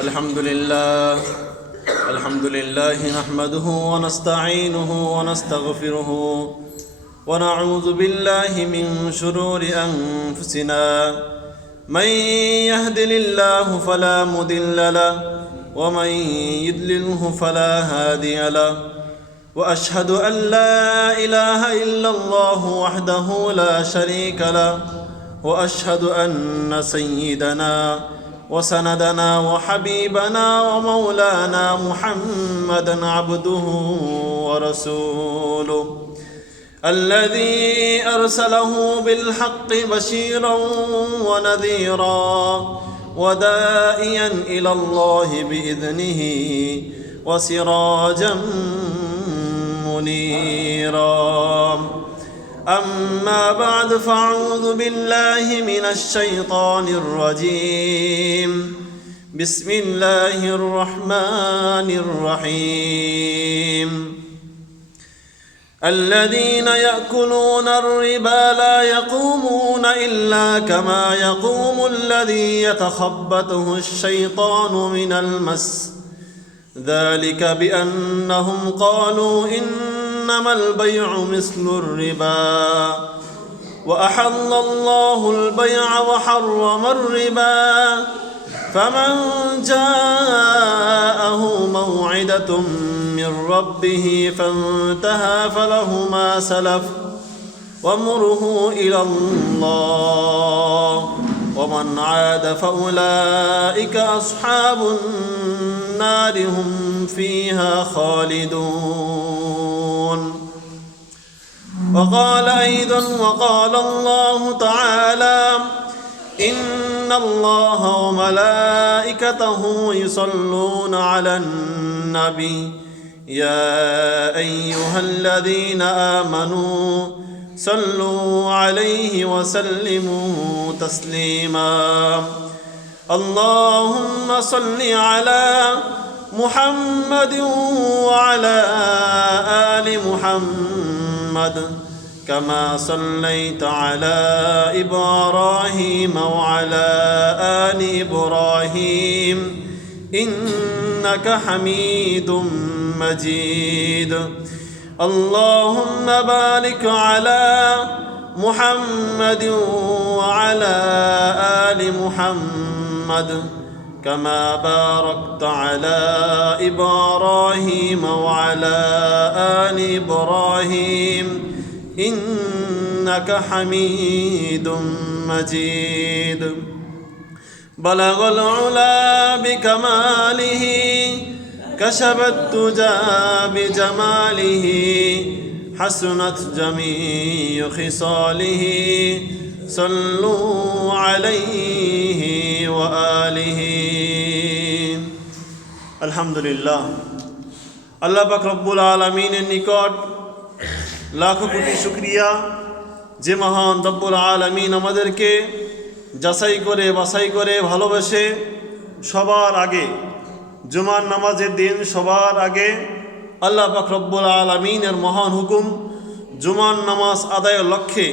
الحمد لله نحمده ونستعينه ونستغفره ونعوذ بالله من شرور أنفسنا من يهدل الله فلا مضل له ومن يضلله فلا هادي له وأشهد أن لا إله إلا الله وحده لا شريك له وأشهد أن سيدنا وسندنا وحبيبنا ومولانا محمدا عبده ورسوله الذي أرسله بالحق بشيرا ونذيرا وداعيا إلى الله بإذنه وسراجا منيرا أما بعد فأعوذ بالله من الشيطان الرجيم بسم الله الرحمن الرحيم الذين يأكلون الربا لا يقومون إلا كما يقوم الذي يتخبطه الشيطان من المس ذلك بأنهم قالوا إنما البيع مثل الربا وأحل الله البيع وحرم الربا فمن جاءه موعدة من ربه فانتهى فله ما سلف وأمره إلى الله ومن عاد فأولئك أصحاب النار هم فيها خالدون وقال أيضا وقال الله تعالى إن الله وملائكته يصلون على النبي يا أيها الذين آمنوا صلوا عليه وسلموا تسليما اللهم صل على محمد وعلى آل محمد كما صليت على إبراهيم وعلى آل إبراهيم إنك حميد مجيد اللهم بارك على محمد وعلى آل محمد كما باركت على إبراهيم وعلى آل إبراهيم إنك حميد مجيد بلغ العلا بكماله كشف الدجى بجماله حسنت جميع خصاله صلوا عليه وآله الحمد لله আল্লাহ পাক রব্বুল আলামিনের নিকট লাখো কোটি শুকরিয়া যে মহান রব্বুল আলামিন আমাদেরকে যাচাই করে বাছাই করে ভালোবেসে সবার আগে জুমার নামাজের দিন সবার আগে আল্লাহ পাক রব্বুল আলামিনের মহান হুকুম জুমার নামাজ আদায়ের লক্ষ্যে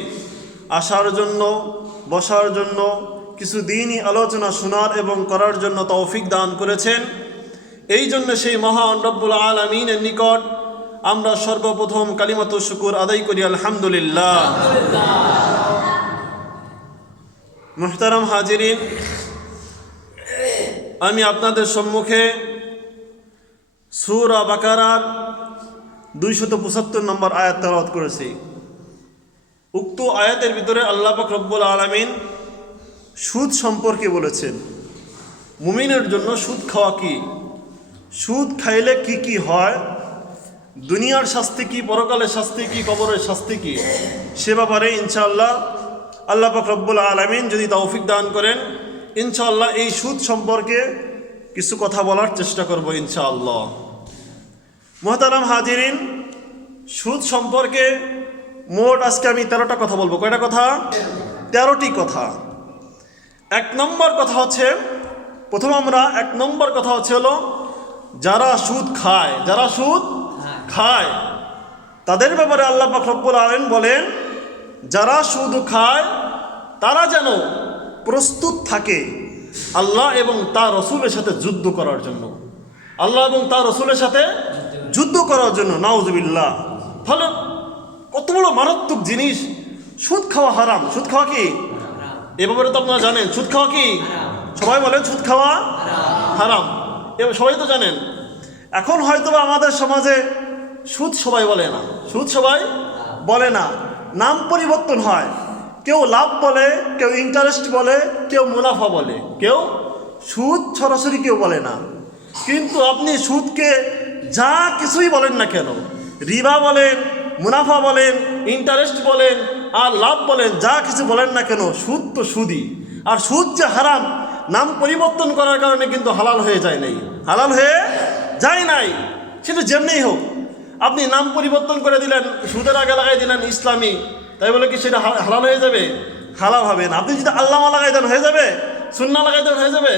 আসার জন্য বসার জন্য কিছু দিনই আলোচনা শোনার এবং করার জন্য তৌফিক দান করেছেন। এই জন্য সেই মহান রব্বুল আলামিনের নিকট আমরা সর্বপ্রথম কালিমাতুশ শুকর আদায় করি আলহামদুলিল্লাহ। মুহতারাম হাজিরিন, আমি আপনাদের সম্মুখে সূরা বাকারার 275 নম্বর আয়াত তেলাওয়াত করেছি। উক্ত আয়াতের ভিতরে আল্লাহ পাক রব্বুল আলামিন সুদ সম্পর্কে বলেছেন। মুমিনের জন্য সুদ খাওয়া কি, সুদ খাইলে কি কি হয়, দুনিয়ার শাস্তি কি, পরকালের শাস্তি কি, কবরের শাস্তি কি, সে ব্যাপারে ইনশাআল্লাহ আল্লাহ পাক রব্বুল আলামিন যদি তৌফিক দান করেন ইনশাআল্লাহ এই সুদ সম্পর্কে কিছু কথা বলার চেষ্টা করব ইনশাআল্লাহ। মুহতারাম হাজিরিন, সুদ সম্পর্কে মোট আজকে আমি 13টা কথা বলবো। কয়টা কথা? 13টি কথা। এক নম্বর কথা হচ্ছে, প্রথম আমরা 1 নম্বর কথা হলো যারা সুদ খায়, যারা সুদ খায় তাদের ব্যাপারে আল্লাহ পাক রব্বুল আলামিন বলেন যারা সুদ খায় তারা যেন প্রস্তুত থাকে আল্লাহ এবং তার রসুলের সাথে যুদ্ধ করার জন্য, আল্লাহ এবং তার রসুলের সাথে যুদ্ধ করার জন্য। নাউজুবিল্লাহ। ফলে কত বড় মারাত্মক জিনিস। সুদ খাওয়া হারাম। সুদ খাওয়া কি? এ ব্যাপারে তো আপনারা জানেন। সুদ খাওয়া কি? সবাই বলেন সুদ খাওয়া হারাম। এবার সবাই তো জানেন। এখন হয়তো আমাদের সমাজে সুদ সবাই বলে না, সুদ সবাই বলে না, নাম পরিবর্তন হয়। কেউ লাভ বলে, কেউ ইন্টারেস্ট বলে, কেউ মুনাফা বলে, কেউ সুদ সরাসরি কেউ বলে না। কিন্তু আপনি সুদকে যা কিছুই বলেন না কেন, রিবা বলেন, মুনাফা বলেন, ইন্টারেস্ট বলেন আর লাভ বলেন, যা কিছু বলেন না কেন, সুদ তো সুদই। আর সুদ যে হারাম, নাম পরিবর্তন করার কারণে কিন্তু হালাল হয়ে যায় নাই, হালাল হয়ে যায় নাই। সেটা যেমনিই হোক, আপনি নাম পরিবর্তন করে দিলেন, সুদের আগে লাগাই দিলেন ইসলামী, তাই বলে কি সেটা হালাল হয়ে যাবে? হালাল হবে না। আপনি যদি আল্লামা লাগাই দেন হয়ে যাবে, সুন্নাহ লাগাই দেন হয়ে যাবে।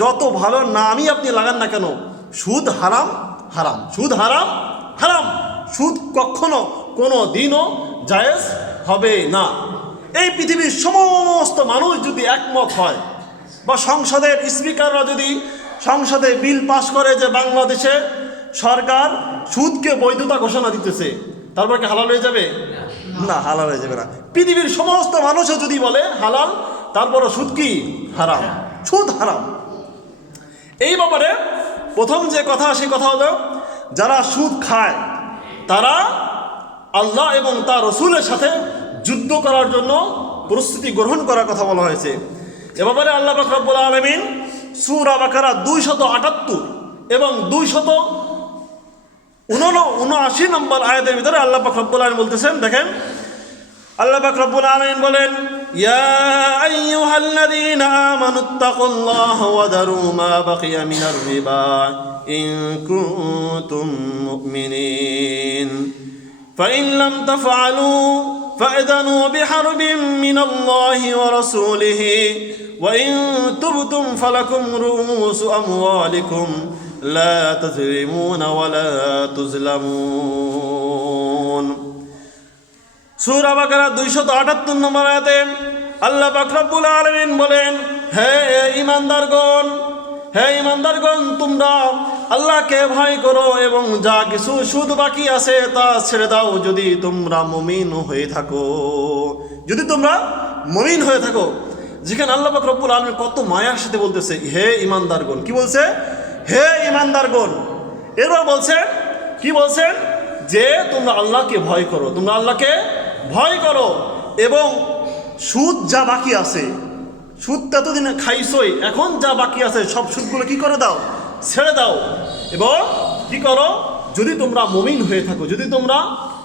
যত ভালো নামই আপনি লাগান না কেন, সুদ হারাম, হারাম, সুদ হারাম, হারাম। সুদ কখনো কোনো দিনও জায়েজ হবে না। এই পৃথিবীর সমস্ত মানুষ যদি একমত হয়, বা সংসদের স্পিকাররা যদি সংসদে বিল পাস করে যে বাংলাদেশে সরকার সুদকে বৈধতা ঘোষণা দিতেছে, তারপর কি হালাল হয়ে যাবে? না, হালাল হয়ে যাবে না। পৃথিবীর সমস্ত মানুষও যদি বলে হালাল, তারপরও সুদ কি? হারাম, সুদ হারাম। এই ব্যাপারে প্রথম যে কথা, সেই কথা হলো যারা সুদ খায় তারা আল্লাহ এবং তার রসুলের সাথে যুদ্ধ করার জন্য প্রস্তুতি গ্রহণ করার কথা বলা হয়েছে। এ ব্যাপারে আল্লাহ পাক রব্বুল আলামিন সূরা বাকারা 278 এবং 279 নম্বর আয়াতের ভিতরে আল্লাহ পাক রব্বুল আলামিন বলতেছেন, দেখেন আল্লাহ পাক রব্বুল আলামিন বলেন, ইয়া আইয়ুহাল্লাযীনা আমানুত্তাকুল্লাহা ওয়া দারু মা বাকিয়া মিনার রিবা ইন কুনতুম মুমিনিন ফাইন লাম তাফআলু ফাআযানু বিহারবিন মিনাল্লাহি ওয়া রাসূলিহি ওয়া ইন তুবতুম ফালাকুম রুউসু আমওয়ালিকুম লা তাযলিমুনা ওয়া লা তুযলামুন। সূরা বাকারা 278 নম্বর আয়াতে আল্লাহ পাক রব্বুল আলামিন বলেন, হে ঈমানদারগণ, হে ঈমানদারগণ, তোমরা আল্লাহকে ভয় করো এবং যা কিছু সুদ বাকি আছে তা ছেড়ে দাও, যদি তোমরা মুমিন হয়ে থাকো, যদি তোমরা মুমিন হয়ে থাকো। যেখানে আল্লাহ পাক রব্বুল আলামিন কত মায়ার সাথে বলতেছে, হে ঈমানদারগণ। কি বলছে? হে ঈমানদারগণ। এরপর বলছেন, কি বলছেন? যে তোমরা আল্লাহকে ভয় করো, তোমরা আল্লাহকে ভয় করো এবং সুদ যা বাকি আছে, সুদ ততদিন খাইছই, এখন যা বাকি আছে সব সুদগুলো কি করে দাও? ছেড়ে দাও। এবং কি করো? যদি তোমরা মুমিন হয়ে থাকো, যদি তোমরা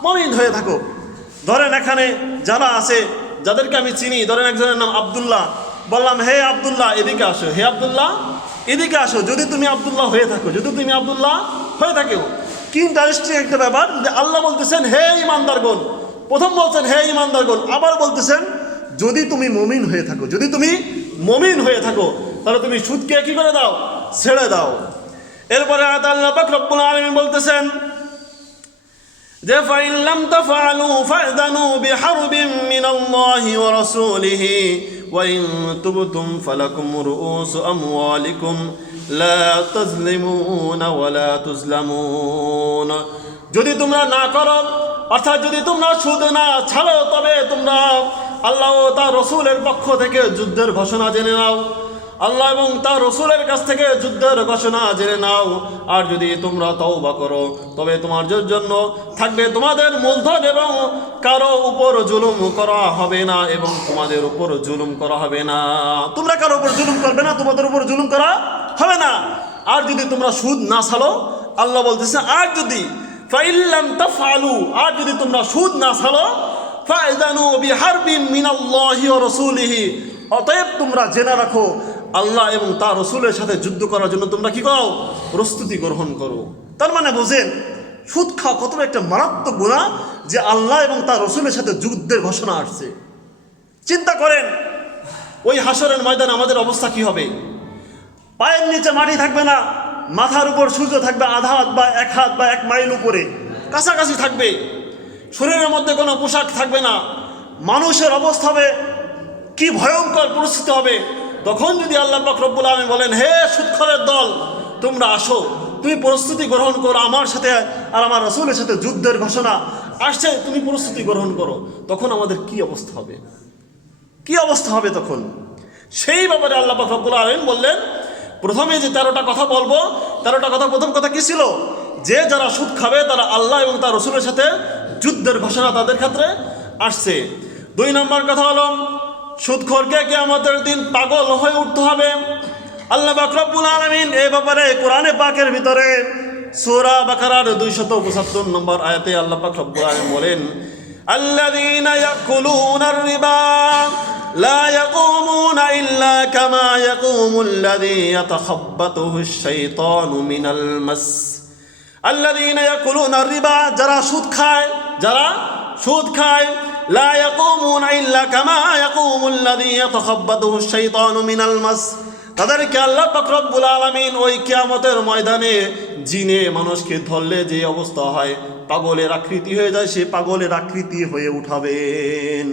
মুমিন হয়ে থাকো। ধরেন এখানে যারা আছে, যাদেরকে আমি চিনি, ধরেন একজনের নাম আব্দুল্লাহ, বললাম হে আব্দুল্লাহ এদিকে আসো, হে আব্দুল্লাহ এদিকে আসো। যদি তুমি আব্দুল্লাহ হয়ে থাকো, যদি তুমি আব্দুল্লাহ হয়ে থাকো। কি ইন্টারেস্টিং একটা ব্যাপার যে আল্লাহ বলতেছেন হে ঈমানদারগণ, প্রথম বলছেন হে ঈমানদারগণ, আবার বলতেছেন যদি তুমি মুমিন হয়ে থাকো, যদি তুমি মুমিন হয়ে থাকো, তাহলে তুমি সুদকে কি করে দাও? ছেড়ে দাও। এরপরে আল্লাহ পাক রব্বুল আলামিন বলতেছেন যে ফাইন লাম তাফআলু ফাআযানু বিহারবিন মিনাল্লাহি ওয়া রাসূলিহি ওয়া ইন তুবতুম ফালাকুম রুউসু আমওয়ালিকুম লা তাযলিমুনা ওয়া লা তুযলামুন। যদি তোমরা না করো, অর্থাৎ যদি তোমরা সুদ না ছাড়ো, তবে তোমরা আল্লাহ ও তার রসুলের পক্ষ থেকে যুদ্ধের ঘোষণা জেনে নাও, আল্লাহ এবং তার রসুলের কাছ থেকে যুদ্ধের ঘোষণা জেনে নাও। আর যদি তোমরা তওবা করো, তবে তোমাদের জন্য থাকবে তোমাদের মূলধন এবং কারো উপর জুলুম করা হবে না, এবং তোমাদের উপর জুলুম করা হবে না। তোমরা কারো উপর জুলুম করবে না, তোমাদের উপর জুলুম করা হবে না। আর যদি তোমরা সুদ না ছাড়ো, আল্লাহ বলতেছে আর যদি ফাইন লাম তাফআলু, আর যদি তোমরা সুদ না ছাড়ো, ফাআযানু বিহারবিন মিনাল্লাহি ওয়া রাসূলিহি, অতএব তোমরা জেনে রাখো আল্লাহ এবং তার রসুলের সাথে যুদ্ধ করার জন্য তোমরা কি করো? প্রস্তুতি গ্রহণ করো। তার মানে বোঝেন সুদ খাওয়া কত একটা মারাত্মক গুনাহ যে আল্লাহ এবং তার রসুলের সাথে যুদ্ধের ঘোষণা আসছে। চিন্তা করেন ওই হাসরের ময়দানে আমাদের অবস্থা কি হবে? পায়ের নিচে মাটি থাকবে না, মাথার উপর সূর্য থাকবে আধা হাত বা এক হাত বা 1 মাইল উপরে কাছাকাছি থাকবে, শরীরের মধ্যে কোনো পোশাক থাকবে না। মানুষের অবস্থা হবে কি ভয়ঙ্কর পরিস্থিতি হবে। তখন যদি আল্লাহ পাক রব্বুল আলামিন বলেন, হে সুদখোরের দল, তোমরা আসো, তুমি প্রস্তুতি গ্রহণ করো আমার সাথে আর আমার রাসূলের সাথে যুদ্ধের ঘোষণা আসছে, তুমি প্রস্তুতি গ্রহণ করো, তখন আমাদের কি অবস্থা হবে? কি অবস্থা হবে তখন? সেই ব্যাপারে আল্লাহ পাক রব্বুল আলামিন বললেন, প্রথমে যে 13টা কথা বলবো, 13টা কথা, প্রথম কথা কি ছিল? যে যারা সুদ খাবে তারা আল্লাহ এবং তার রাসূলের সাথে যুদ্ধের ঘোষণা তাদের ক্ষেত্রে আসছে। 2 নম্বর কথা হলো, সুদখোরকে কিয়ামতের দিন পাগল হয়ে উঠতে হবে। আল্লাহ পাক রব্বুল আলামিন এই ব্যাপারে কোরআনে পাকের ভিতরে সূরা বাকারার 275 নম্বর আয়াতে আল্লাহ পাক রব্বুল আলামিন বলেন, আল্লাযীনা ইয়াকুলুনার রিবা লা ইয়াকুমুনা ইল্লা কামা ইয়াকুমুল্লাযী ইয়াতাখাব্বাতুহুশ শাইতানু মিনাল মাস। আল্লাযীনা ইয়াকুলুনার রিবা, যারা সুদ খায়, যারা সুদ খায়, লা ইয়াকুমুনা ইল্লা কামা ইয়াকুমুল্লাযী ইয়াতাখাব্বাতুহুশ শাইতানু মিনাল মাস, তাদেরকে আল্লাহ পাক রব্বুল আলামিন ওই কিয়ামতের ময়দানে জিনে মানুষকে ধরলে যে অবস্থা হয়, পাগলের আকৃতি হয়ে যায়, সে পাগলের আকৃতি হয়ে উঠাবেন।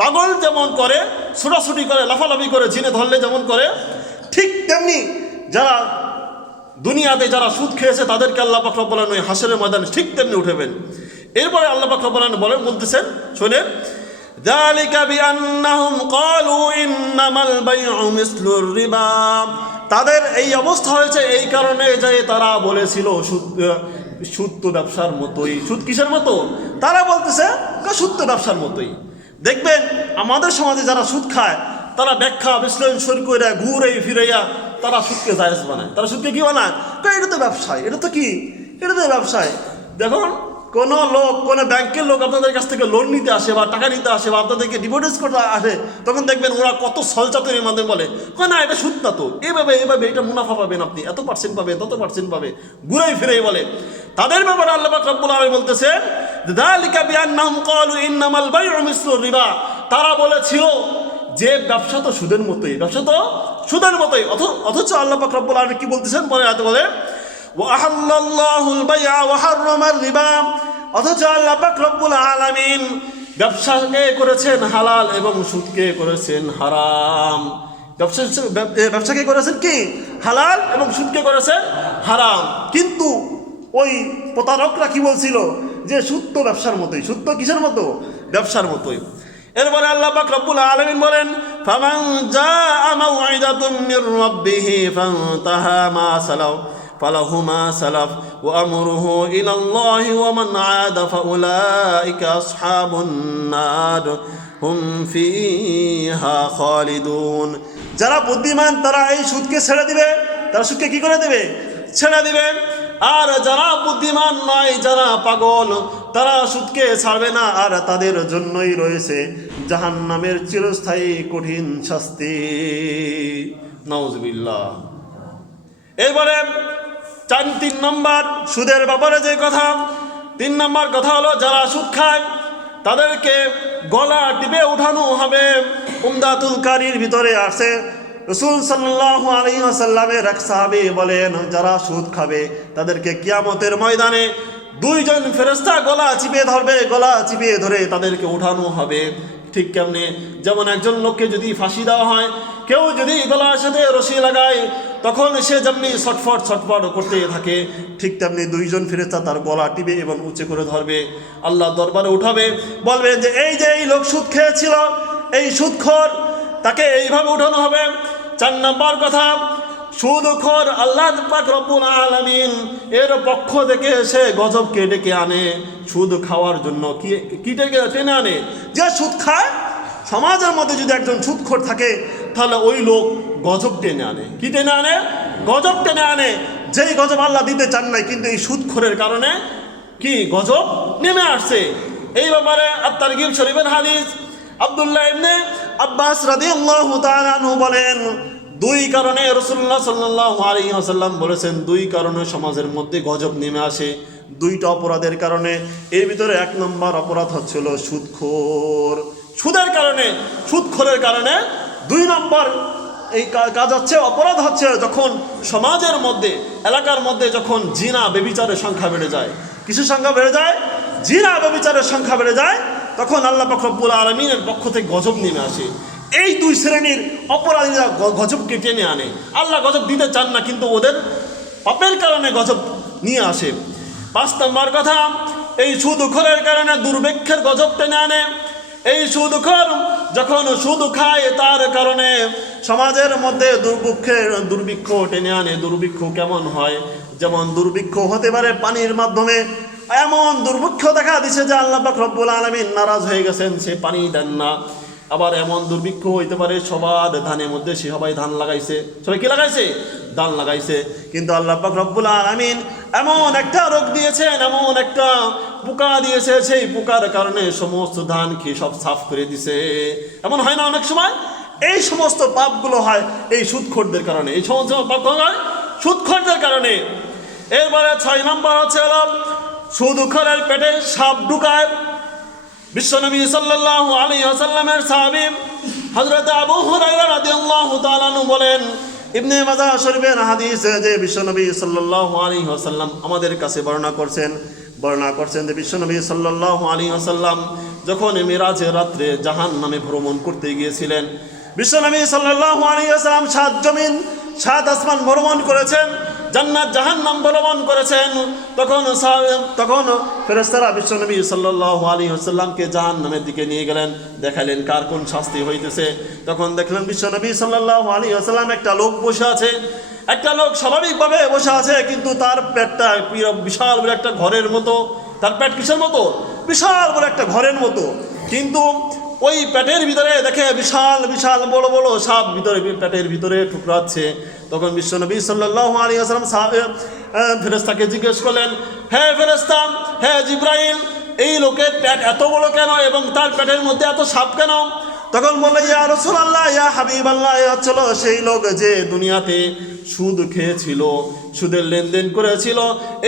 পাগল যেমন করে, ছোটাছুটি করে, লাফালাফি করে, জিনে ধরলে যেমন করে, ঠিক তেমনি যারা দুনিয়াতে যারা সুদ খেয়েছে তাদেরকে আল্লাহ পাক রব্বুল আলামিন ওই হাসরের ময়দানে ঠিক তেমনি উঠাবেন। এরপরে আল্লাহ পাক রব্বুল আলামিন বলতেছেন, শোনেন, ذلك بأنهم قالوا إنما البيع مثل الربا, তাদের এই অবস্থা হয়েছে এই কারণে যে তারা বলেছিল সুদ তো ব্যবসার মতোই। সুদ কিসের মতো? তারা বলতেছে সুদ তো ব্যবসার মতোই। দেখবেন আমাদের সমাজে যারা সুদ খায় তারা ব্যাখ্যা বিশ্লেষণ শুরু করে ঘুরে ফিরাইয়া তারা সুদকে জায়েজ বানায়। তারা সুদকে কি বানায়? এটা তো ব্যবসায়, এটা তো কি, এটা তো ব্যবসায়। দেখুন, কোনো লোক, কোনো ব্যাংকের লোক আপনাদের কাছ থেকে লোন নিতে আসে বা টাকা নিতে আসে বা আপনাদেরকে ডিপোজিট করতে আসে, তখন দেখবেন ওরা কত সলচাতুরির মাধ্যমে বলে, না এটা সুদ না তো, এভাবে এটা মুনাফা পাবেন, আপনি এত পার্সেন্ট পাবেন, তত পার্সেন্ট পাবে, ঘুরেই ফিরেই বলে। তাদের ব্যাপারে আল্লাহ পাক রব্বুল আলামিন বলতেছেন, যালিকা বিআন্নাহুম ক্বালু ইন্নামাল বাইউ মিসলুর রিবা, তারা বলেছিল যে ব্যবসা তো সুদের মতোই, ব্যবসা তো সুদের মতোই। অথচ আল্লাহ পাক রব্বুল আলামিন কি বলতেছেন? পরে আয়াতে বলে, ওয়াহাল্লাল্লাহুল বাইআ ওয়া হাররামার রিবা, অথচ আল্লাহ পাক রব্বুল আলামিন ব্যবসাকে করেছেন হালাল এবং সুদকে করেছেন হারাম। ব্যবসাকে করেছেন কি? হালাল, এবং সুদকে করেছেন হারাম। কিন্তু ওই প্রতারকরা কি বলছিল? যে সুদ তো ব্যবসার মতোই। সুদ তো কিসের মতো? ব্যবসার মতোই। এরপরে আল্লাহ পাক রব্বুল আলামিন বলেন, ফামান জাআ মাউইদাতুম মির রাব্বিহি ফান্তাহা মা সালাফ ফালাহু মা সালাফ ওয়া আমরুহু ইলাল্লাহি ওয়া মান আদা ফাউলাইকা আসহাবুন নার হুম ফিহা খালিদুন। যারা বুদ্ধিমান তারা এই সুদকে ছেড়ে দিবে, তারা সুদকে কি করে দেবে? ছেড়ে দিবে। আর যারা বুদ্ধিমান নয়, যারা পাগল, তারা সুদকে ছাড়বে না, আর তাদের জন্যই রয়েছে জাহান্নামের চিরস্থায়ী কঠিন শাস্তি। নাউজুবিল্লাহ। এবারে 3 নম্বর সুদের ব্যাপারে যে কথা, 3 নম্বর কথা হলো, যারা সুদ খায় তাদেরকে গলা টিপে উঠানো হবে। উমদাতুল কারীর ভিতরে আছে, রাসূল সাল্লাল্লাহু আলাইহি ওয়াসাল্লামের এক সাহাবী বলেন, যারা সুদ খাবে তাদেরকে কিয়ামতের ময়দানে 2 জন ফেরেশতা গলা চিপে ধরবে, গলা চিপে ধরে তাদেরকে উঠানো হবে। ঠিক কেমনে? যেমন একজন লোককে যদি ফাঁসি দেওয়া হয়, কেউ যদি গলার সাথে রশি লাগায়, তখন সে যেমনি ছটফট ছটফট করতে থাকে, ঠিক তেমনি 2 জন ফেরেশতা তার গলা টিপে এবং উঁচু করে ধরবে, আল্লাহ দরবারে উঠাবে, বলবেন যে এই লোক সুদ খেয়েছিল, এই সুদখোর, তাকে এইভাবে উঠানো হবে। 4 নম্বর কথা, সুদখোর আল্লাহ পাক রব্বুল আলামিন এর পক্ষ থেকে সে গজবকে ডেকে আনে সুদ খাওয়ার জন্য। কি টেনে আনে? যে সুদ খায়, সমাজের মধ্যে যদি একজন সুদখোর থাকে তাহলে ওই লোক গজব টেনে আনে। কি টেনে আনে? গজব টেনে আনে। যেই গজব আল্লাহ দিতে চান নাই, কিন্তু এই সুদখোরের কারণে কি গজব নেমে আসছে। এই ব্যাপারে আত-তারগীব শরীফের হাদিস, আব্দুল্লাহ ইবনে আব্বাস রাদিয়াল্লাহু তাআলা আনহু বলেন, 2 কারণে রাসূলুল্লাহ সাল্লাল্লাহু আলাইহি ওয়াসাল্লাম বলেছেন, 2 কারণে সমাজের মধ্যে গজব নেমে আসে, 2টা অপরাধের কারণে। এর ভিতরে 1 নম্বর অপরাধ হচ্ছিল সুদখোর। সুদের কারণে, সুদখোরের কারণে 2 নম্বর এই কাজ হচ্ছে, অপরাধ হচ্ছে যখন সমাজের মধ্যে, এলাকার মধ্যে যখন জিনা ব্যভিচারের সংখ্যা বেড়ে যায়। কিসের সংখ্যা বেড়ে যায়? জিনা ব্যভিচারের সংখ্যা বেড়ে যায়। তখন আল্লাহ পাক রব্বুল আলামিনের পক্ষ থেকে গজব নেমে আসে। এই দুই শ্রেণীর অপরাধীরা গজবকে টেনে আনে। আল্লাহ গজব দিতে চান না, কিন্তু ওদের পাপের কারণে গজব নিয়ে আসে। 5 নম্বর কথা, এই সুদখোরের কারণে দুর্ভিক্ষের গজব টেনে আনে। এই সুদখোর যখন সুদ খায় তার কারণে সমাজের মধ্যে দুর্ভিক্ষ টেনে আনে। দুর্ভিক্ষ কেমন হয়? যেমন দুর্ভিক্ষ হতে পারে পানির মাধ্যমে। এমন দুর্ভিক্ষ দেখা দিছে যে আল্লাহ পাক রব্বুল আলামিন নারাজ হয়ে গেছেন, সে পানি দেন না। আবার এমন দুর্ভিক্ষ হইতে পারে সবার ধানের মধ্যে সবাই ধান লাগাইছে, সবাই কি লাগাইছে? ধান লাগাইছে, কিন্তু আল্লাহ পাক রব্বুল আলামিন এমন একটা রোগ দিয়েছেন, এমন একটা পোকা দিয়েছে, সেই পোকার কারণে সমস্ত ধান খেয়ে সব সাফ করে দিছে। এমন হয় না অনেক সময়? এই সমস্ত পাপগুলো হয় এই সুদখোরদের কারণে। এই সমস্ত পাপ হয় সুদখোরদের কারণে। এরপরে 6 নম্বর হচ্ছে সুদখোরের পেটে সাপ ঢুকায়। বিশ্বনবী সাল্লাল্লাহু আলাইহি ওয়াসাল্লামের সাহাবী হযরত আবু হুরায়রা রাদিয়াল্লাহু তাআলা আনহু বলেন, ইবনে মাজাহ শরীফের হাদিসে যে বিশ্বনবী সাল্লাল্লাহু আলাইহি ওয়াসাল্লাম আমাদের কাছে বর্ণনা করছেন যে বিশ্বনবী সাল্লাল্লাহু আলাইহি ওয়াসাল্লাম যখন মিরাজের রাত্রে জাহান্নামে ভ্রমণ করতে গিয়েছিলেন, বিশ্বনবী সাল্লাল্লাহু আলাইহি ওয়াসাল্লাম 7 জমিন 7 আসমান ভ্রমণ করেছেন, জান্নাত জাহান্নাম ভ্রমণ করেছেন। তখন ফেরেশতারা বিশ্বনবী সাল্লাল্লাহু আলাইহি ওয়াসাল্লামকে জাহান্নামের দিকে নিয়ে গেলেন, দেখালেন কার কোন শাস্তি হইতেছে। তখন দেখলেন বিশ্বনবী সাল্লাল্লাহু আলাইহি ওয়াসাল্লাম একটা লোক বসে আছে, একটা লোক স্বাভাবিকভাবে বসে আছে, কিন্তু তার পেটটা বিশাল বড় একটা ঘরের মতো। তার পেট কিসের মতো? বিশাল বড় একটা ঘরের মতো। কিন্তু ওই পেটের ভিতরে দেখে বিশাল বিশাল বড় বড় সাপ পেটের ভিতরে ঠুকরাচ্ছে। তখন বিশ্বনবী সাল্লাল্লাহু আলাইহি ওয়াসাল্লাম ফেরেশতাকে জিজ্ঞেস করলেন, হে ফেরেশতা, হে জিবরাইল, এই লোকের পেট এত বড় কেন এবং তার পেটের মধ্যে এত সাপ কেন? তখন বললে, ইয়া রাসূলুল্লাহ, ইয়া হাবিবাল্লাহ, ছিল সেই লোক যে দুনিয়াতে সুদ খেয়েছিল, সুদের লেনদেন করেছিল।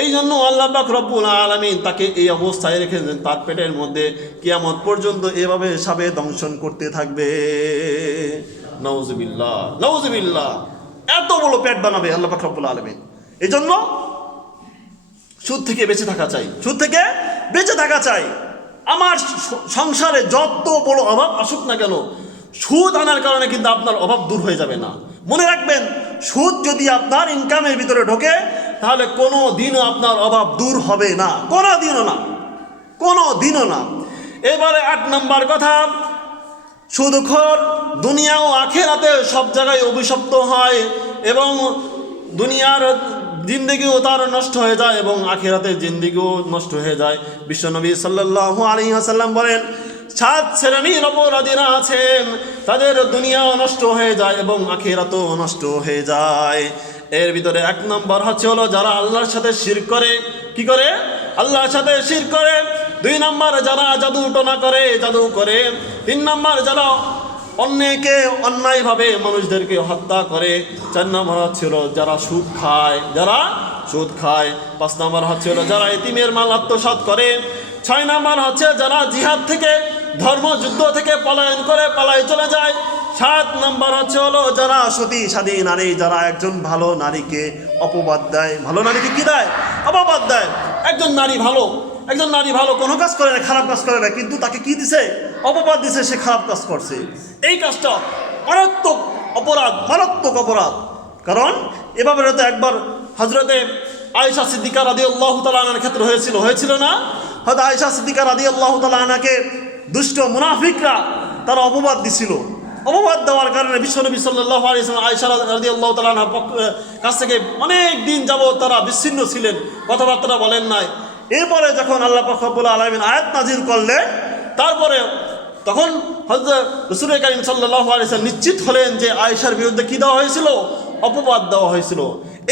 এই জন্য আল্লাহ পাক রব্বুল আলামিন তাকে এই অবস্থায় রেখেছেন, তার পেটের মধ্যে কিয়ামত পর্যন্ত এভাবে সাপে দংশন করতে থাকবে। নাউজুবিল্লাহ, নাউজুবিল্লাহ। এত বড় পেট বানাবে আল্লাহ পাক রব্বুল আলামিন। এই জন্য সুদ থেকে বেঁচে থাকা চাই, সুদ থেকে বেঁচে থাকা চাই। আমার সংসারে যত বড় অভাব আসুক না কেন, সুদ আনার কারণে কিন্তু আপনার অভাব দূর হয়ে যাবে না। মনে রাখবেন, সুদ যদি আপনার ইনকামের ভিতরে ঢোকে তাহলে কোনো দিনও আপনার অভাব দূর হবে না, কোনো দিনও না। এবারে 8 নম্বর কথা, সুদখোর দুনিয়া ও আখিরাতে সব জায়গায় অভিশপ্ত হয় এবং দুনিয়ার জিন্দেগিও তার নষ্ট হয়ে যায় এবং আখিরাতের জিন্দেগিও নষ্ট হয়ে যায়। বিশ্বনবী সাল্লাল্লাহু আলাইহি ওয়াসাল্লাম বলেন, 7 শ্রেণীর অপরাধীরা আছেন, তাদের দুনিয়াও নষ্ট হয়ে যায় এবং আখিরাতও নষ্ট হয়ে যায়। এর ভিতরে 1 নম্বর হচ্ছে যারা আল্লাহর সাথে শিরক করে। কি করে? আল্লাহর সাথে শিরক করে। 2 নম্বর যারা জাদু করে। 3 নম্বর যারা অন্যকে অন্যায়ভাবে মানুষদেরকে হত্যা করে। 4 নম্বর হচ্ছে যারা সুদ খায়। 5 নম্বর হচ্ছে যারা এতিমের মাল আত্মসাৎ করে। 6 নম্বর হচ্ছে যারা জিহাদ থেকে, ধর্মযুদ্ধ থেকে পলায়ন করে পালায় চলে যায়। 7 নম্বর হচ্ছে যারা সতী সাধী নারী, যারা একজন ভালো নারীকে অপবাদ দেয়। ভালো নারীকে কি দেয়? অপবাদ দেয়। একজন নারী ভালো কোনো কাজ করে না, খারাপ কাজ করে না, কিন্তু তাকে কি দিছে? অপবাদ দিছে, সে খারাপ কাজ করছে। এই কাজটা মারাত্মক অপরাধ। কারণ এভাবে হয়তো একবার হযরতে আয়েশা সিদ্দিকা রাদিয়াল্লাহু তাআলা আনহার ক্ষেত্রে হয়েছিল না? হয়তো আয়েশা সিদ্দিকা রাদিয়াল্লাহু তাআলা আনহাকে দুষ্ট মুনাফিকরা তারা অপবাদ দিছিল। অপবাদ দেওয়ার কারণে বিশ্বনবী সাল্লাল্লাহু আলাইহি ওয়াসাল্লাম আয়েশা রাদিয়াল্লাহু তাআলা আনহার কাছ থেকে অনেক দিন যাবত তারা বিচ্ছিন্ন ছিলেন, কথাবার্তা বলেন নাই। এরপরে যখন আল্লাহ পাক রব্বুল আলামিন আয়াত নাজিল করলেন, তারপরে তখন হযরত রাসূল কারীম সাল্লাল্লাহু আলাইহি ওয়াসাল্লাম নিশ্চিত হলেন যে আয়েশার বিরুদ্ধে কি দেওয়া হয়েছিল? অপবাদ দেওয়া হয়েছিল।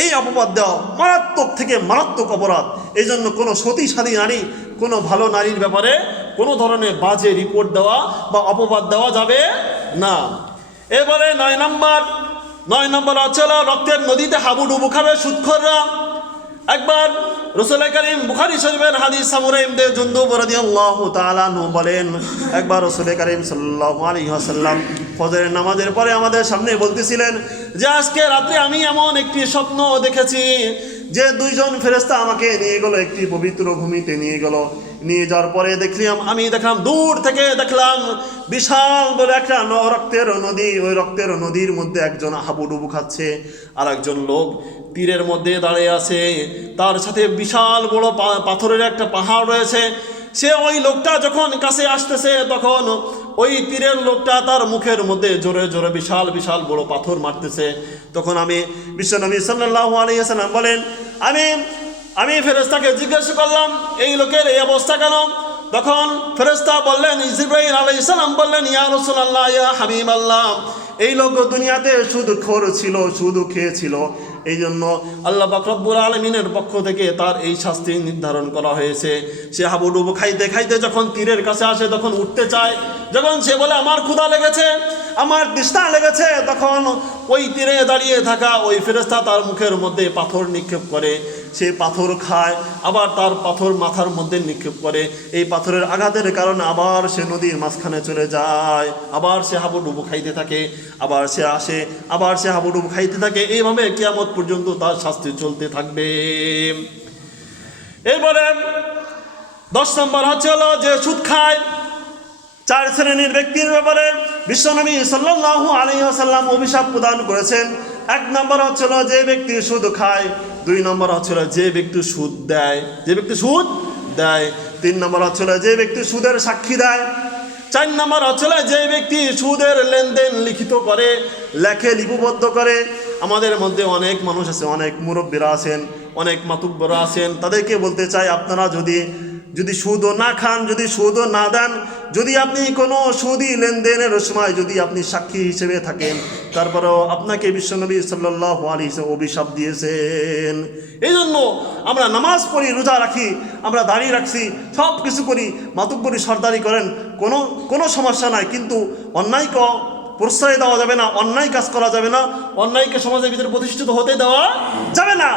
এই অপবাদ দেওয়া মারাত্মক থেকে মারাত্মক অপরাধ। এই জন্য কোনো সতী সাধী নারী, কোনো ভালো নারীর ব্যাপারে কোনো ধরনের বাজে রিপোর্ট দেওয়া বা অপবাদ দেওয়া যাবে না। এবারে 9 নম্বর হচ্ছে রক্তের নদীতে হাবুডুবু খাবে সুদখোররা। একবার রাসূল কারীম বুখারী শরীফের হাদিস সামুরা ইবনে জুনদুব রাদিয়াল্লাহু তাআলা আনহু বলেন, একবার রাসূল কারীম সাল্লাল্লাহু আলাইহি ওয়াসাল্লাম ফজরের নামাজের পরে আমাদের সামনে বলতেছিলেন যে আজকে রাতে আমি এমন একটি স্বপ্ন দেখেছি যে 2 জন ফেরেশতা আমাকে নিয়ে গেল, একটি পবিত্র ভূমিতে নিয়ে গেল। নিয়ে যাওয়ার পরে আমি দেখলাম দূর থেকে দেখলাম বিশাল বলে একটা রক্তের নদী। ওই রক্তের নদীর মধ্যে একজন হাবুডুবু খাচ্ছে, আর একজন লোক তীরের মধ্যে দাঁড়িয়ে আছে, তার সাথে বিশাল বড় পাথরের একটা পাহাড় রয়েছে। সে ওই লোকটা যখন কাছে আসতেছে তখন ওই তীরের লোকটা তার মুখের মধ্যে জোরে জোরে বিশাল বিশাল বড় পাথর মারতেছে। তখন আমি বিশ্বনবী সাল্লাল্লাহু আলাইহি ওয়াসাল্লাম বলেন, আমি ফেরেশতাকে জিজ্ঞেস করলাম এই লোকের এই অবস্থা কেন? তখন ফেরেশতা বললেন, জিবরাইল আলাইহিস সালাম বললেন, ইয়া রাসূলুল্লাহ, ইয়া হাবিবাল্লাহ, এই লোক দুনিয়াতে সুদখোর ছিল, সুদ খেয়েছিল, এই জন্য আল্লাহ পাক রব্বুল আলামিনের পক্ষ থেকে তার এই শাস্তি নির্ধারণ করা হয়েছে। সে হাবুডুবু খাইতে খাইতে যখন তীরের কাছে আসে তখন উঠতে চায়, যখন সে বলে আমার ক্ষুধা লেগেছে, আমার তৃষ্ণা লেগেছে, তখন ওই তীরে দাঁড়িয়ে থাকা ওই ফেরেশতা তার মুখের মধ্যে পাথর নিক্ষেপ করে। সে পাথর খায়, আবার তার পাথর মাথার মধ্যে নিক্ষেপ করে। এই পাথরের আঘাতের কারণে আবার সে নদীর মাঝখানে চলে যায়, আবার সে হাবুডুবু খাইতে থাকে, আবার সে আসে, আবার সে হাবুডুবু খাইতে থাকে। এইভাবে কিয়ামত পর্যন্ত তার শাস্তি চলতে থাকবে। এরপরে 10 নম্বর হলো যে সুদ খায়। 4 শ্রেণীর ব্যক্তির ব্যাপারে বিশ্বনবী সাল্লাল্লাহু আলাইহি ওয়াসাল্লাম অভিশাপ প্রদান করেছেন। 1 নম্বর হচ্ছিল যে ব্যক্তি সুদ খায়, 2 নম্বর হচ্ছিল যে ব্যক্তি সুদ দেয়, 3 নম্বর হচ্ছিল যে ব্যক্তি সুদের সাক্ষী দেয়, 4 নম্বর হচ্ছিল যে ব্যক্তি সুদের লেনদেন লিখিত করে, লেখে লিপিবদ্ধ করে। আমাদের মধ্যে অনেক মানুষ আছে, অনেক মুরব্বীরা আছেন, অনেক মাতুব্বরা আছেন, তাদেরকে বলতে চাই, আপনারা যদি সুদও না খান, যদি সুদও না দেন, যদি আপনি কোনো সুদি লেনদেনের সময় যদি আপনি সাক্ষী হিসেবে থাকেন, তারপরেও আপনাকে বিশ্বনবী সাল্লাল্লাহু আলাইহি ওয়াসাল্লাম অভিশাপ দিয়েছেন। এই জন্য আমরা নামাজ পড়ি, রোজা রাখি, আমরা দাঁড়িয়ে রাখছি, সব কিছু করি, মাতুব্বরি সর্দারি করেন, কোনো সমস্যা নাই, কিন্তু অন্যায়কে প্রশ্রয় দেওয়া যাবে না, অন্যায় কাজ করা যাবে না, অন্যায়কে সমাজের ভিতরে প্রতিষ্ঠিত হতে দেওয়া যাবে না।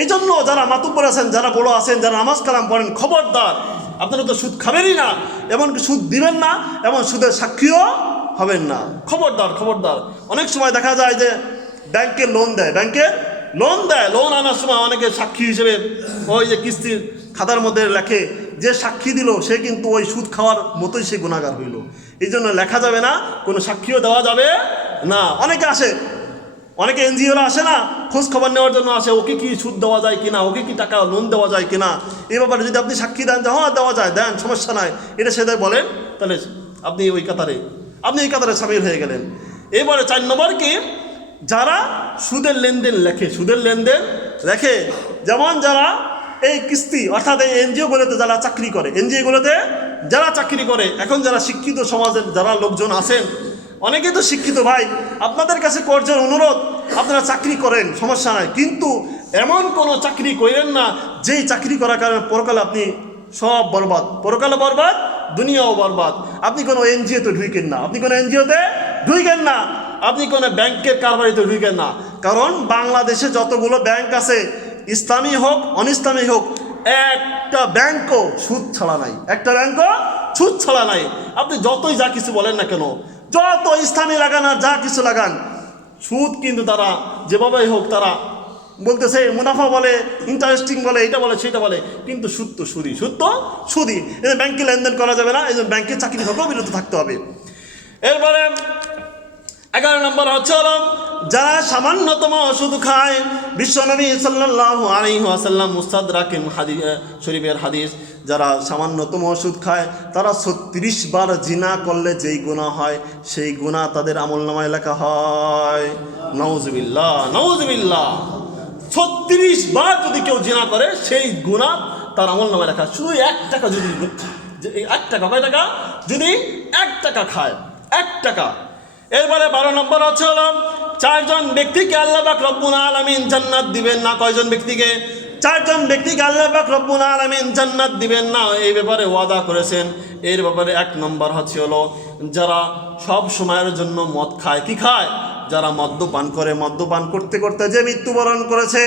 এই জন্য যারা মাতুব্বর আছেন, যারা বড় আছেন, যারা নামাজ কালাম পড়েন, খবরদার, আপনারা তো সুদ খাবেনই না, এমনকি সুদ দিবেন না, এবং সুদের সাক্ষীও হবেন না। খবরদার। অনেক সময় দেখা যায় যে ব্যাংকে লোন দেয়, লোন আনার সময় অনেকে সাক্ষী হিসেবে ওই যে কিস্তির খাতার মধ্যে লেখে, যে সাক্ষী দিল সে কিন্তু ওই সুদ খাওয়ার মতোই সে গুনাহগার হইল। এই জন্য লেখা যাবে না, কোনো সাক্ষীও দেওয়া যাবে না। অনেকে এনজিওরা আসে না, খোঁজ খবর নেওয়ার জন্য আসে, ওকে কি সুদ দেওয়া যায় কিনা, ওকে কি টাকা লোন দেওয়া যায় কিনা, এই ব্যাপারে যদি আপনি সাক্ষী দেন যে হ্যাঁ দেওয়া যায়, দেন, সমস্যা নাই, এটা সেটাই বলেন, তাহলে আপনি এই কাতারে সামিল হয়ে গেলেন। এবারে 4 নম্বর কি, যারা সুদের লেনদেন লেখে, যেমন যারা এই কিস্তি, অর্থাৎ এই এনজিওগুলোতে যারা চাকরি করে, এখন যারা শিক্ষিত সমাজের যারা লোকজন আছেন, অনেকেই তো শিক্ষিত ভাই, আপনাদের কাছে কর্জের অনুরোধ, আপনারা চাকরি করেন, সমস্যা নাই, কিন্তু এমন কোনো চাকরি করেন না যেই চাকরি করার কারণে পরকালে আপনি সব বরবাদ, পরকালে বরবাদ, দুনিয়াও বরবাদ। আপনি কোনো এনজিওতে ঢুকেন না, আপনি কোনো ব্যাংকের কারবারিতে ঢুকেন না, কারণ বাংলাদেশে যতগুলো ব্যাংক আছে, ইসলামী হোক অনিসলামী হোক, একটা ব্যাংকও সুদ ছাড়া নাই। আপনি যতই যা কিছু বলেন না কেন, যত ইসলামী লাগান আর যা কিছু লাগান, সুদ কিন্তু তারা যেভাবেই হোক তারা বলতেছে, মুনাফা বলে, ইন্টারেস্টিং বলে, এটা বলে সেটা বলে, কিন্তু সুদ তো সুদি। ব্যাংকে লেনদেন করা যাবে না, এই জন্য ব্যাংকের চাকরি থেকেও বিরত থাকতে হবে। এরপরে 11 নম্বর হচ্ছে যারা সামান্যতম সুদ খায়। বিশ্বনবী সাল্লাল্লাহু আলাইহি ওয়াসাল্লাম মুস্তাদরাক শরীফের হাদিস, যারা সামান্যতম সুদ খায় তারা 36 বার জিনা করলে যেই গুনাহ হয় সেই গুনাহ তাদের আমলনামায় লেখা হয়। নাউজুবিল্লাহ 36 বার যদি কেউ জিনা করে সেই গুনাহ তার আমলনামায় লেখা। শুধু 1 টাকা যদি 1 টাকা কয় টাকা যদি 1 টাকা খায়, 1 টাকা। এরপরে 12 নম্বর হচ্ছে 4 জন ব্যক্তিকে আল্লাহ পাক রব্বুল আলামিন জান্নাত দিবেন না। কয়জন ব্যক্তিকে? 4 জন ব্যক্তিকে আল্লাহ পাক রব্বুল আলামিন জান্নাত দিবেন না, এই ব্যাপারে ওয়াদা করেছেন। এর ব্যাপারে 1 নম্বর হচ্ছে যারা সব সময়ের জন্য মদ খায়। কি খায়? যারা মদ্যপান করে, মদ্যপান করতে করতে যে মৃত্যুবরণ করেছে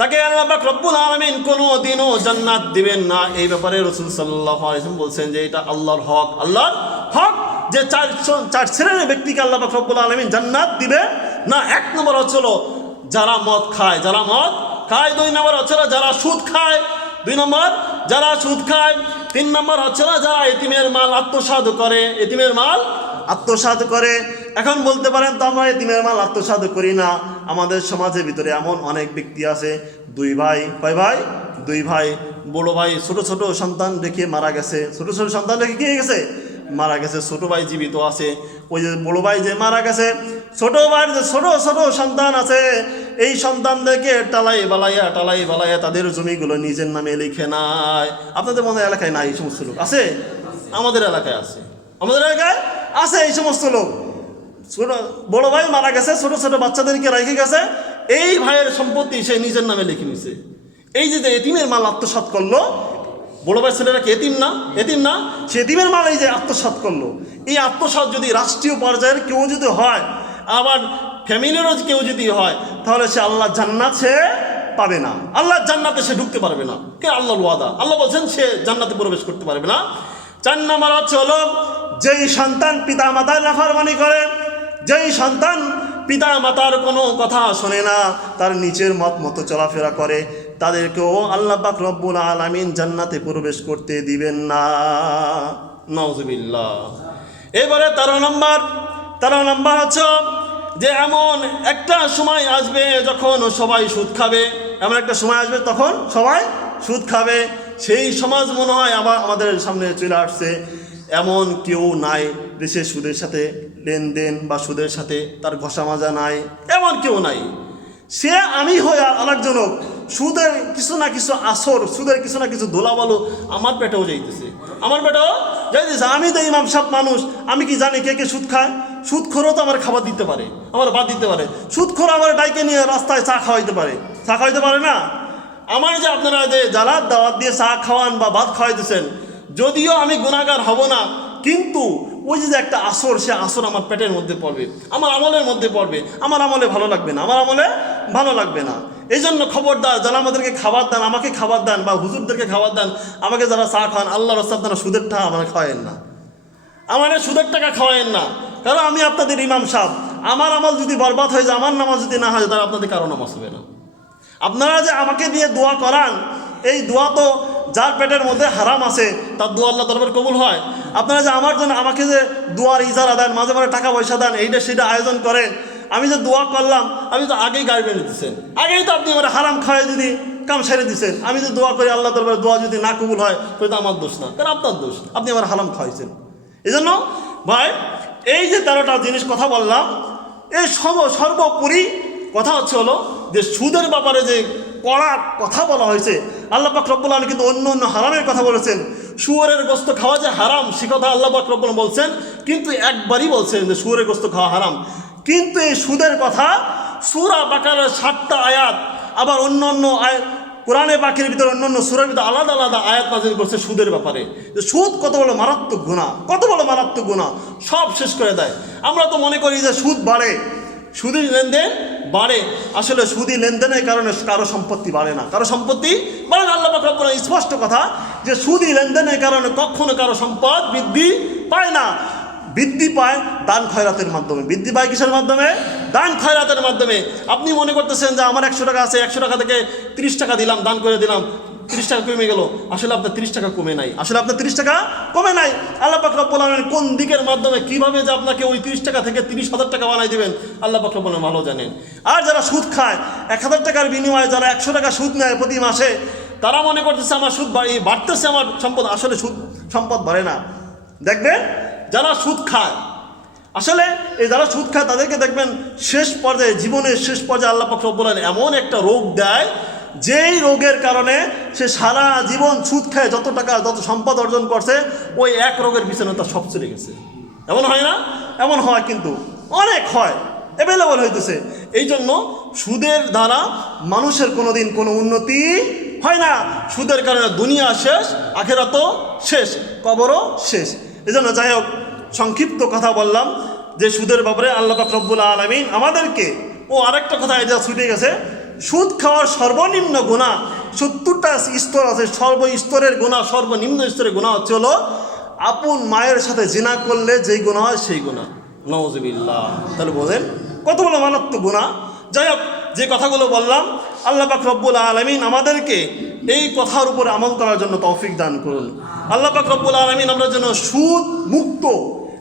তাকে আল্লাহ পাক রব্বুল আলামিন কোনো দিনও জান্নাত দিবেন না। এই ব্যাপারে রাসূল সাল্লাল্লাহু আলাইহি ওয়াসাল্লাম বলছেন যে এটা আল্লাহর হক যে 4 শ্রেণীর ব্যক্তিকে আল্লাহ পাক রব্বুল আলামিন জান্নাত দিবে না। 1 নম্বর হচ্ছে যারা মদ খায়, 2 নম্বর হচ্ছে যারা সুদ খায়, 2 নম্বর যারা সুদ খায়। তিন নম্বর হচ্ছে না যারা এতিমের মাল আত্মসাৎ করে, এতিমের মাল আত্মসাৎ করে। এখন বলতে পারেন তো আমরা এতিমের মাল আত্মসাৎ করি না। আমাদের সমাজের ভিতরে এমন অনেক ব্যক্তি আছে, দুই ভাই, কয় ভাই? দুই ভাই, বড় ভাই ছোট ছোট সন্তান রেখে মারা গেছে, ছোট ছোট সন্তান রেখে কে গেছে? মারা গেছে। ছোট ভাই জীবিত আছে, ওই যে বড় ভাই যে মারা গেছে, ছোট ভাইয়ের যে ছোট ছোট সন্তান আছে, এই সন্তানদেরকে টালাই বালাইয়া তাদের জমিগুলো নিজের নামে লিখে নেয়। আপনাদের মনে এলাকায় নাই এই সমস্ত লোক? আছে? আমাদের এলাকায় আছে, আমাদের এলাকায় আছে এই সমস্ত লোক। ছোট বড় ভাই মারা গেছে, ছোট ছোট বাচ্চাদেরকে রেখে গেছে, এই ভাইয়ের সম্পত্তি সে নিজের নামে লিখে নিছে। এই যে এতিমের মাল আত্মসাৎ করলো, বড় ভাই ছেলেরা কি এতিম না? এতিম না? সে এতিমের মাল এই যে আত্মসাৎ করলো, এই আত্মসাৎ যদি রাষ্ট্রীয় পর্যায়ের কেউ যদি হয়, আবার ফ্যামিলিরও কেউ যদি হয়, তাহলে সে আল্লাহ জান্নাত সে পাবে না, আল্লাহ জান্নাতে সে ঢুকতে পারবে না। কে? আল্লাহর ওয়াদা, আল্লাহ বলছেন সে জান্নাতে প্রবেশ করতে পারবে না। 4 নম্বর হচ্ছে হলো যেই সন্তান পিতা মাতার নাফরমানি করে, যেই সন্তান পিতা মাতার কোনো কথা শোনে না, তার নিচের মত মতো চলাফেরা করে, তাদেরকেও আল্লাহ পাক রব্বুল আলামিন জান্নাতে প্রবেশ করতে দিবেন না। নাউজুবিল্লাহ। এবারে 13 নম্বর হচ্ছে যে এমন একটা সময় আসবে যখন সবাই সুদ খাবে, এমন একটা সময় আসবে তখন সবাই সুদ খাবে। সেই সমাজ মনে হয় আবার আমাদের সামনে চলে আসছে। এমন কেউ নাই দেশে সুদের সাথে লেনদেন বা সুদের সাথে তার ঘষা মাজা নাই, এমন কেউ নাই। সে আমি হই আর আরেকজন হোক, সুদের কিছু না কিছু আসর, সুদের কিছু না কিছু ধোলা বলো আমার পেটেও যাইতেছে, আমার পেটেও যাইতেছে। আমি তো ইমাম সাহেব মানুষ, আমি কি জানি কে কে সুদ খায়? সুদখোরও তো আমার খাবার দিতে পারে, আমার বাদ দিতে পারে। সুদখোর আমার ডাইকে নিয়ে রাস্তায় চা খাওয়াইতে পারে, চা খাওয়াইতে পারে না? আমার যে আপনারা যে যারা দাওয়াত দিয়ে চা খাওয়ান বা ভাত খাওয়াইতেছেন, যদিও আমি গুনাহগার হব না, কিন্তু ওই যে একটা আসর, সে আসর আমার পেটের মধ্যে পড়বে, আমার আমলের মধ্যে পড়বে, আমার আমলে ভালো লাগবে না, আমার আমলে ভালো লাগবে না। এই জন্য খবরদার, যারা আমাদেরকে খাবার দেন, আমাকে খাবার দেন বা হুজুরদেরকে খাবার দেন, আমাকে যারা চা খান, আল্লাহর রাস্তায় আপনারা সুদের টাকা আমার খাওয়ায়েন না, আমার সুদের টাকা খাওয়ায়েন না। কারণ আমি আপনাদের ইমাম সাহেব, আমার আমল যদি বরবাদ হয়ে যায়, আমার নামাজ যদি না হয়, তাহলে আপনাদের কারো নামাজ হবে না। আপনারা যে আমাকে দিয়ে দোয়া করান, এই দোয়া তো যার পেটের মধ্যে হারাম আছে তার দোয়া আল্লাহ দরবারে কবুল হয়। আপনারা যে আমার জন্য আমাকে যে দোয়ার ইজারা দেন, মাঝে মাঝে টাকা পয়সা দেন, এইটা সেটা আয়োজন করেন, আমি যে দোয়া করলাম, আমি তো আগেই গাড়ি বেঁধে দিচ্ছেন, আগেই তো আপনি আমার হারাম খাওয়াই যদি কাম সেরে দিচ্ছেন। আমি যে দোয়া করি আল্লাহ দরবারে, দোয়া যদি না কবুল হয় তো এটা আমার দোষ না, কারণ আপনার দোষ, আপনি আমার হারাম খাওয়াইছেন। এই জন্য ভাই, এই যে 13টা জিনিস কথা বললাম, এই সর্বোপরি কথা হচ্ছে হলো যে সুদের ব্যাপারে যে কড়া কথা বলা হয়েছে, আল্লাহ পাক রব্বুল আলামিন কিন্তু অন্য অন্য হারামের কথা বলেছেন। শুয়োরের গোশত খাওয়া যে হারাম, সে কথা আল্লাহ পাক রব্বুল আলামিন বলছেন, কিন্তু একবারই বলছেন যে শুয়োরের গোশত খাওয়া হারাম। কিন্তু এই সুদের কথা সূরা বাকারার 7টা আয়াত, আবার অন্য অন্য কোরআনে পাকের ভিতরে অন্য অন্য সূরার ভিতরে আলাদা আলাদা আয়াত নাযিল করছে সুদের ব্যাপারে, যে সুদ কত বড় মারাত্মক গুনাহ, কত বড় মারাত্মক গুনাহ, সব শেষ করে দেয়। আমরা তো মনে করি যে সুদ বাড়ে, সুদি লেনদেন বাড়ে, আসলে সুদি লেনদেনের কারণে কারো সম্পত্তি বাড়ে না, কারো সম্পত্তি বাড়ে না। আল্লাহ পাক রব্বুল আলামিন স্পষ্ট কথা যে সুদি লেনদেনের কারণে কখনো কারো সম্পদ বৃদ্ধি পায় না। বৃদ্ধি পায় দান খয়রাতের মাধ্যমে। বৃদ্ধি পায় কিসের মাধ্যমে? দান খয়রাতের মাধ্যমে। আপনি মনে করতেছেন যে আমার 100 টাকা আছে, 100 টাকা থেকে 30 টাকা দিলাম, দান করে দিলাম, 30 টাকা কমে গেল। আসলে আপনার 30 টাকা কমে নাই, আসলে আপনার 30 টাকা কমে নাই। আল্লাহ পাক রব্বুল আলামিন কোন দিকের মাধ্যমে কিভাবে যে আপনাকে ওই 30 টাকা থেকে 30,000 টাকা বানাই দিবেন, আল্লাহ পাক রব্বুল আলামিন ভালো জানেন। আর যারা সুদ খায়, 1000 টাকার বিনিময়ে যারা 100 টাকা সুদ নেয় প্রতি মাসে, তারা মনে করতেছে আমার সুদ বাড়তেছে, আমার সম্পদ। আসলে সুদ সম্পদ বাড়ে না। দেখবেন যারা সুদ খায়, আসলে এই যারা সুদ খায় তাদেরকে দেখবেন শেষ পর্যায়ে, জীবনের শেষ পর্যায়ে আল্লাহ পাক রব্বুল আলামিন এমন একটা রোগ দেয়, যেই রোগের কারণে সে সারা জীবন সুদ খায়, যত টাকা যত সম্পদ অর্জন করছে, ওই এক রোগের পিছনে তার সব চলে গেছে। এমন হয় না? এমন হয়, কিন্তু অনেক হয়, অ্যাভেলেবল হইতেছে। এই জন্য সুদের দ্বারা মানুষের কোনোদিন কোনো উন্নতি হয় না। সুদের কারণে দুনিয়া শেষ, আখিরাতও শেষ, কবরও শেষ। এই জন্য যাই হোক, সংক্ষিপ্ত কথা বললাম যে সুদের ব্যাপারে আল্লাহ পাক রব্বুল আলামিন আমাদেরকে। আরেকটা কথা এটা ছুটে গেছে, সুদ খাওয়ার সর্বনিম্ন গুনাহ 70টা স্তর আছে। সর্বস্তরের গুনাহ, সর্বনিম্ন স্তরের গুনাহ হচ্ছে হলো আপন মায়ের সাথে জিনা করলে যেই গুনাহ হয় সেই গুনাহ। নাউযুবিল্লাহ। তাহলে বলেন কত বড় মারাত্মক গুনাহ। যাই হোক, যে কথাগুলো বললাম, আল্লাহ পাক রব্বুল আলামিন আমাদেরকে এই কথার উপরে আমল করার জন্য তৌফিক দান করুন। আল্লাহ পাক রব্বুল আলামিন আমরা যেন সুদ মুক্ত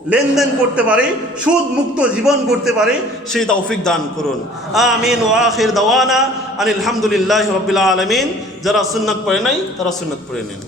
লেনদেন করতে পারি, সুদ মুক্ত জীবন করতে পারি, সেই তৌফিক দান করুন। আমিন। ওয়া আখির দাওয়ানা আনিল হামদুলিল্লাহি রাব্বিল আলামিন। যারা সুন্নাত পড়ে নাই তারা সুন্নাত পড়ে নিন।